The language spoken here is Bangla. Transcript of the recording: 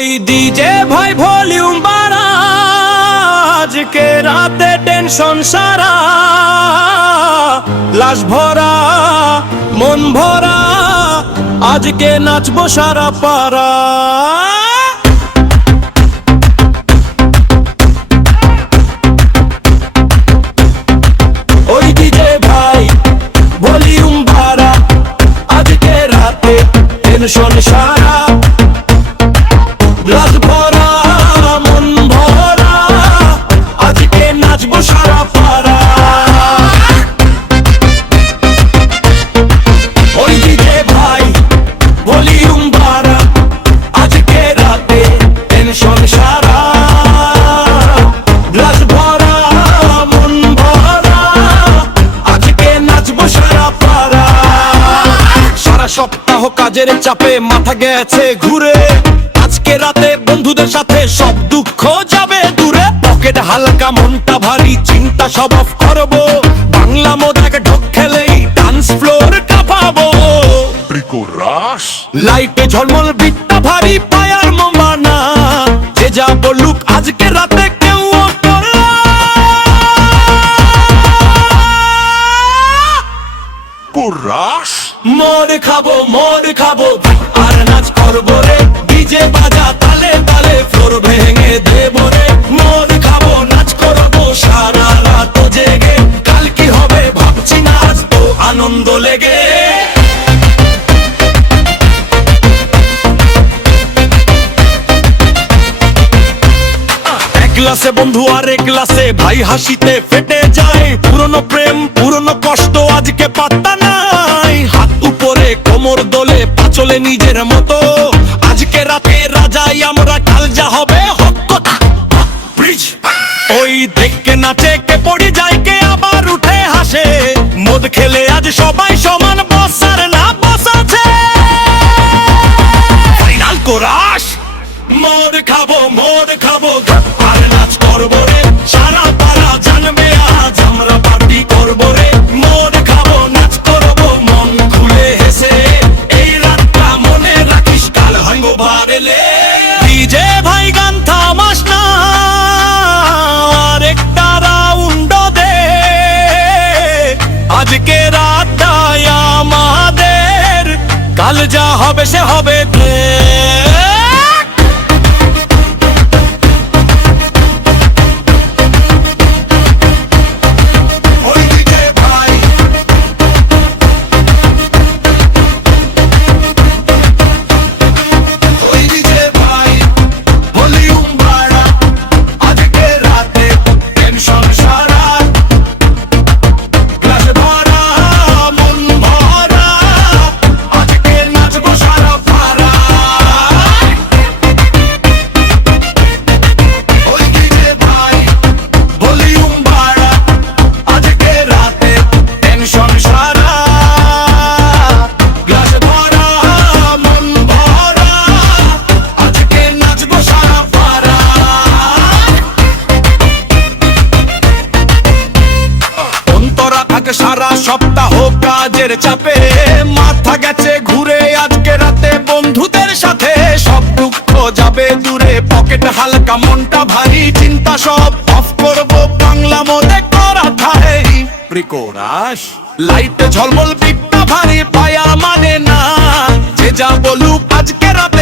ওই ডিজে ভাই ভলিউম বাড়া, আজকে রাতে টেনশন সারা, লাশ ভরা মন ভরা, আজকে নাচবো সারা পাড়া। ওই ডিজে ভাই ভলিউম বাড়া, আজকে রাতে টেনশন সারা, লাশ ভরা মন ভরা, আজকে নাচবো সারা পাড়া। ওই ডিজে ভাই ভলিউম বাড়া, আজকে রাতে টেনশন সারা, লাশ ভরা মন ভরা, আজকে নাচবো সারা পাড়া। সারা সপ্তাহ কাজের চাপে মাথা গেছে ঘুরে, আজকে রাতে বন্ধুদের সাথে সব দুঃখ যাবে দূরে। পকেট হালকা মনটা ভারী, চিন্তা সব অফ করবো, বাংলা মোদাকে ঢোক খেলেই ডান্স ফ্লোর কাঁপাবো। লাইটে ঝলমল বিটটা ভারী, পায়ার মোমানা, যে যা বলুক আজকে রাতে কেউ মদ খাবো আর নাচ করবো রে, ডিজে বাজা তালে তালে ফ্লোর ভেঙে দেবো রে। মদ খাবো নাচ করবো সারা রাত জেগে, কাল কি হবে ভাবছি না, আজ তো আনন্দ লেগে। এক গ্লাসে বন্ধু আর এক গ্লাসে ভাই হাসিতে ফেটে যায়, পুরনো প্রেম পুরনো কষ্ট আজকে পাত্তা নাই। হাত উপরে কোমর দোলে পাচলে নিজের মতো, আজকে রাতে রাজাই আমরা, কাল যা হবে হোক কথা। ওই দেখকে নাচে কে পড়ে যায়, কে আবার উঠে হাসে, মদ খেলে আজ সবাই সমান, বসার না বসাছে ফাইনাল কোরাস। মদ খাবো আর নাচ করবো রে, সারা পাড়া জানবে আজ আমরা পার্টি করবো রে। মদ খাবো নাচ করবো মন খুলে হেসে, এই রাতটা মনে রাখিস কাল হ্যাংওভার এলে। ডিজে ভাই গান থামাস না, আর একটা রাউন্ড দে, আজকে রাতটাই আমাদের, কাল যা হবে সে হবে রে। সারা সপ্তাহ কাজের চাপে মাথা গেছে ঘুরে, আজকে রাতে বন্ধুদের সাথে সব দুঃখ যাবে দূরে। পকেট হালকা মনটা ভারী, চিন্তা সব অফ করবো, বাংলা মনে করা ঠাই প্রিকোরাস। লাইটে ঝলমল বিটটা ভারী, পায়া মানে না, যে যা বলুক আজকে রাতে